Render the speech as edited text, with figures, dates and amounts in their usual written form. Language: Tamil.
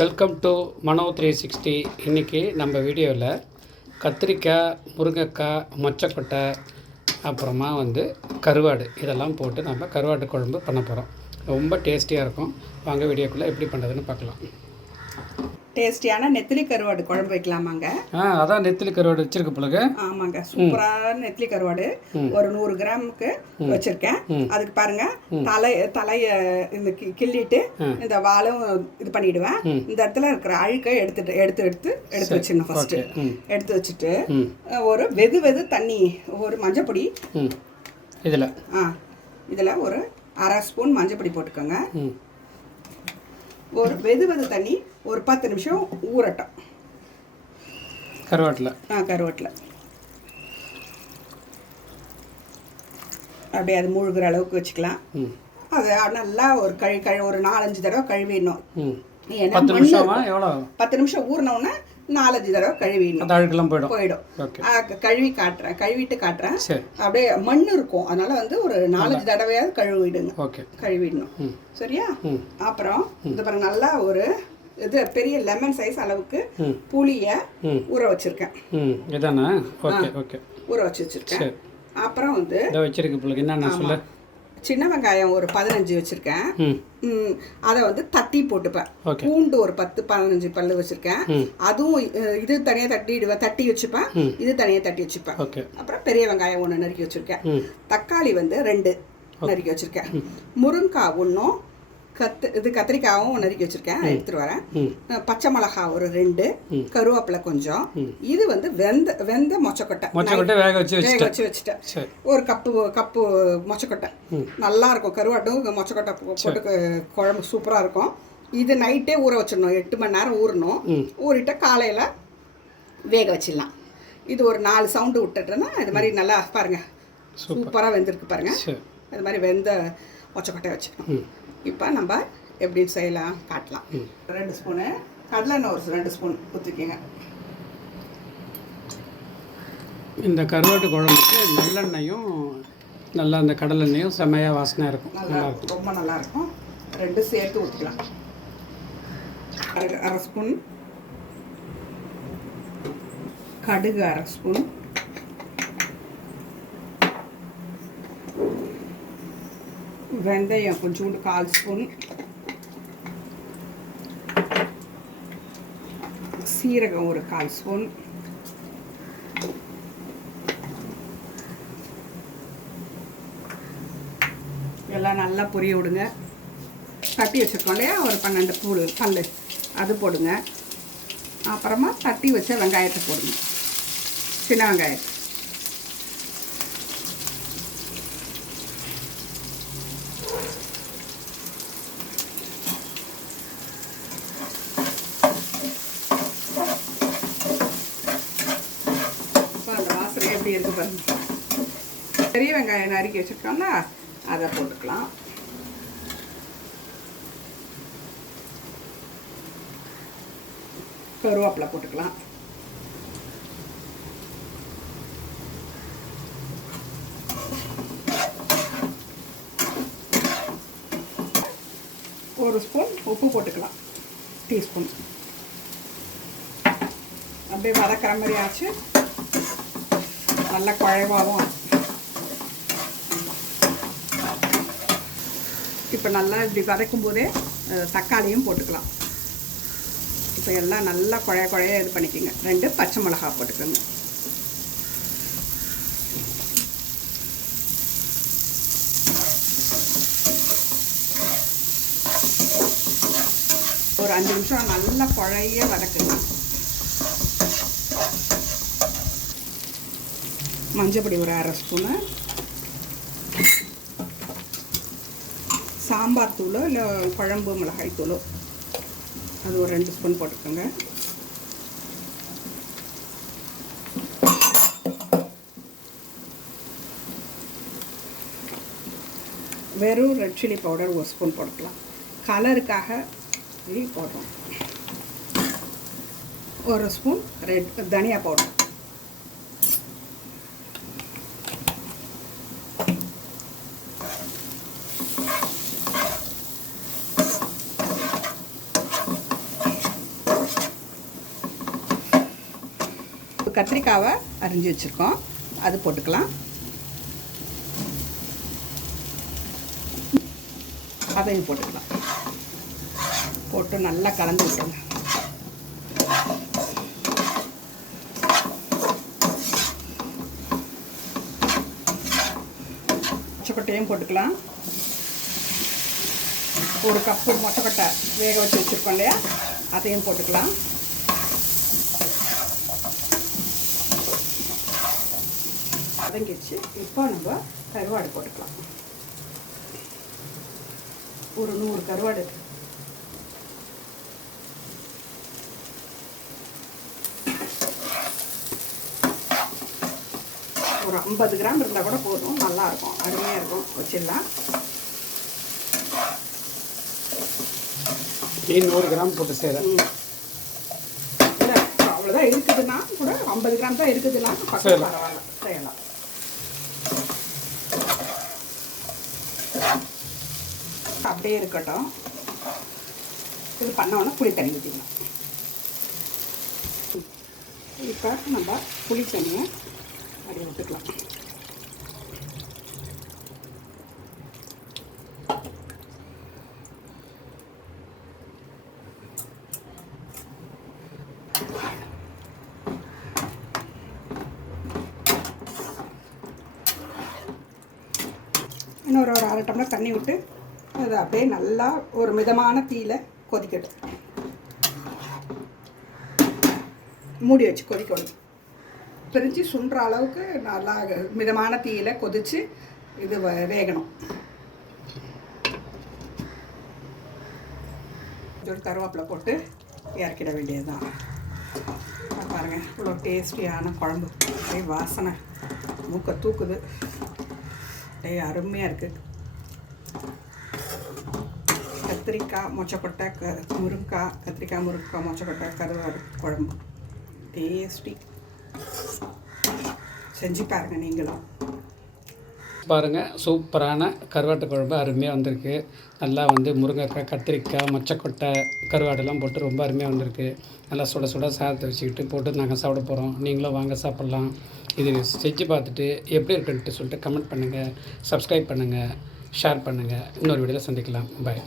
வெல்கம் டு மனோ 360. இன்றைக்கி நம்ம வீடியோவில் கத்திரிக்காய், முருங்கைக்காய், மொச்சக்கொட்டை, அப்புறமா கருவாடு இதெல்லாம் போட்டு நம்ம கருவாட்டு குழம்பு பண்ண போகிறோம். ரொம்ப டேஸ்டியாக இருக்கும். வாங்க வீடியோக்குள்ளே எப்படி பண்ணுறதுன்னு பார்க்கலாம். டேஸ்டியான நெத்திலி கருவாடு குழம்பு வைக்கலாமாங்க? அதான் நெத்திலி கருவாடு வச்சிருக்க பிள்ளைங்க. ஆமாங்க, சூப்பரான நெத்திலி கருவாடு ஒரு 100 கிராமுக்கு வச்சிருக்கேன். அதுக்கு பாருங்க, தலைய இந்த கிள்ளிட்டு இந்த வாழும் இது பண்ணிடுவேன். இந்த இடத்துல இருக்கிற அழுக்கை எடுத்து வச்சிடணும். ஃபர்ஸ்ட் எடுத்து வச்சுட்டு ஒரு வெது தண்ணி, ஒரு மஞ்சப்பொடி இதில் ஒரு 1/2 ஸ்பூன் மஞ்சப்பொடி போட்டுக்கோங்க. ஒரு வெது தண்ணி ஒரு 10 நிமிஷம் ஊறட்டும். கருவாட்டில் அப்படியே அது மூழ்கிற அளவுக்கு வச்சுக்கலாம். அது நல்லா ஒரு ஒரு 4-5 தடவை கழுவிடணும். ஏன்னா 10 நிமிஷம் ஊறினோன்னா 4-5 தடவை கழுவிடணும். போயிடும். கழுவிட்டு காட்டுறேன். அப்படியே மண் இருக்கும், அதனால ஒரு 4-5 தடவையாவது கழுவிடணும். சரியா? அப்புறம் இந்த பாருங்க, நல்லா ஒரு பெரிய லெமன் சைஸ் அளவுக்கு புளிய ஊற வச்சிருக்கேன். ஊற வச்சிருக்கேன். அப்புறம் சின்ன வெங்காயம் ஒரு 15 வச்சிருக்கேன். அதை தட்டி போட்டுப்பேன். பூண்டு ஒரு 10-15 பல்லு வச்சிருக்கேன். அதுவும் இது தனியா தட்டி வச்சுப்பேன். இது தனியா தட்டி வச்சுப்பேன். அப்புறம் பெரிய வெங்காயம் 1 நறுக்கி வச்சிருக்கேன். தக்காளி 2 நறுக்கி வச்சிருக்கேன். முருங்காய் 1, கத்திரிக்காயும் நறுக்கி வச்சிருக்கேன், எடுத்துட்டு வரேன். பச்சை மிளகா ஒரு 2, கருவேப்பிலை கொஞ்சம். இது வெந்த மொச்சக்கொட்டை வேக வச்சு வச்சுட்டேன். ஒரு கப்பு மொச்சக்கொட்டை நல்லா இருக்கும். கருவாட்டும் மொச்சக்கொட்டை போட்டு குழம்பு சூப்பரா இருக்கும். இது நைட்டே ஊற வச்சிடணும். 8 மணி நேரம் ஊறணும். ஊறிட்ட காலையில வேக வச்சிடலாம். இது ஒரு 4 சவுண்டு விட்டுட்டேன்னா இது மாதிரி நல்லா பாருங்க, சூப்பரா வெந்திருக்கு பாருங்க. இது மாதிரி வெந்த மொச்சக்கொட்டை வச்சுக்கணும். இப்போ நம்ம எப்படி செய்யலாம் காட்டலாம். 2 ஸ்பூனு கடலெண்ணெய், ஒரு 2 ஸ்பூன் ஊற்றிக்கங்க. இந்த கருவாட்டு குழம்புக்கு நல்லெண்ணெயும் நல்லா அந்த கடலெண்ணெயும் செம்மையாக வாசனையாக இருக்கும். ரொம்ப நல்லாயிருக்கும். 2 சேர்த்து ஊற்றிக்கலாம். 1/2 ஸ்பூன் கடுகு, 1/2 ஸ்பூன் வெந்தயம் கொஞ்சோண்டு 1/4 ஸ்பூன், சீரகம் ஒரு 1/4 ஸ்பூன், எல்லாம் நல்லா பொரிய விடுங்க. தட்டி வச்சுருக்கோம் இல்லையா, ஒரு 12 பல்லு அது போடுங்க. அப்புறமா தட்டி வச்ச வெங்காயத்தை போடுங்க, சின்ன வெங்காயம். இருக்கு பாருங்க. பெரிய வெங்காயம் நறுக்கி வச்சிருக்கோம்ல, அதை போட்டுக்கலாம். கருவேப்பிலை போட்டுக்கலாம். ஒரு ஸ்பூன் உப்பு போட்டுக்கலாம், டீஸ்பூன். அப்படியே வதக்கிற மாதிரி ஆச்சு. நல்லா குழைவாகும். இப்போ நல்லா இப்படி வதக்கும் போதே தக்காளியும் போட்டுக்கலாம். இப்போ எல்லாம் நல்லா குழைய இது பண்ணிக்கோங்க. 2 பச்சை மிளகா போட்டுக்கோங்க. ஒரு 5 நிமிஷம் நல்லா குழைய வதக்குங்க. மஞ்சப்பொடி ஒரு 1/2 ஸ்பூனு, சாம்பார் தூளோ இல்லை குழம்பு மிளகாய் தூளோ அது ஒரு 2 ஸ்பூன் போட்டுக்கோங்க. வெறும் ரெட் சில்லி பவுடர் 1 ஸ்பூன் போட்டுக்கலாம். கலருக்காக போடுறோம். 1 ஸ்பூன் தனியா பவுடர். கத்திரிக்காவை அரிஞ்சு வச்சுருக்கோம், அது போட்டுக்கலாம். அதையும் போட்டுக்கலாம். போட்டு நல்லா கலந்து விட்டுருங்க. மொச்சக்கொட்டையும் போட்டுக்கலாம். ஒரு கப்பு மொச்சக்கொட்டை வேக வச்சு வச்சுருக்கோம் இல்லையா, அதையும் போட்டுக்கலாம். வதங்கிடுச்சு. இப்போ நம்ம கருவாடு போட்டுக்கலாம். ஒரு 100 கருவாடு. ஒரு 50 கிராம் இருந்தால் கூட போதும், நல்லாயிருக்கும், அருமையாக இருக்கும். வச்சிடலாம். 100 கிராம் போட்டு செய்கிறேன். இல்லை, அவ்வளோதான் இருக்குதுன்னா கூட 50 கிராம் தான் இருக்குதுன்னா பக்கம் பரவாயில்ல, செய்யலாம். அப்படியே இருக்கட்டும். இது பண்ணோன்னா புளி தண்ணி ஊற்றிக்கலாம். இப்போ நம்ம புளி தண்ணியை அப்படியே ஊற்றிக்கலாம். இன்னொரு 1/2 டம்ளர் தண்ணி விட்டு அது அப்படியே நல்லா ஒரு மிதமான தீயில கொதிக்கட்டும். மூடி வச்சு கொதிக்கணும். பிரிஞ்சு சுண்டுற அளவுக்கு நல்லா மிதமான தீயில கொதித்து இது வேகணும். ஒரு கருவேப்பிலை போட்டு இறக்கிட வேண்டியதுதான். பாருங்கள், இவ்வளோ டேஸ்டியான குழம்பு. அப்படியே வாசனை மூக்கை தூக்குது. அப்படியே அருமையாக இருக்குது. கத்திரிக்காய், மொச்சக்கொட்டை, முருங்கைக்காய், கத்திரிக்காய், முருங்கைக்காய், மொச்சக்கொட்டை கருவாடு குழம்பு. டேஸ்டி. செஞ்சு பாருங்கள் நீங்களும். பாருங்கள், சூப்பரான கருவாட்டு குழம்பு அருமையாக வந்திருக்கு. நல்லா வந்து முருங்கைக்காய், கத்திரிக்காய், மொச்சக்கொட்டை, கருவாடெல்லாம் போட்டு ரொம்ப அருமையாக வந்திருக்கு. நல்லா சுட சுட சாதத்தை வச்சுக்கிட்டு போட்டு நாங்கள் சாப்பிட போகிறோம். நீங்களும் வாங்க சாப்பிட்லாம். இது செஞ்சு பார்த்துட்டு எப்படி இருக்குன்ட்டு சொல்லிட்டு கமெண்ட் பண்ணுங்கள், சப்ஸ்கிரைப் பண்ணுங்கள், ஷேர் பண்ணுங்கள். இன்னொரு வீடியோவில் சந்திக்கலாம். பாய்.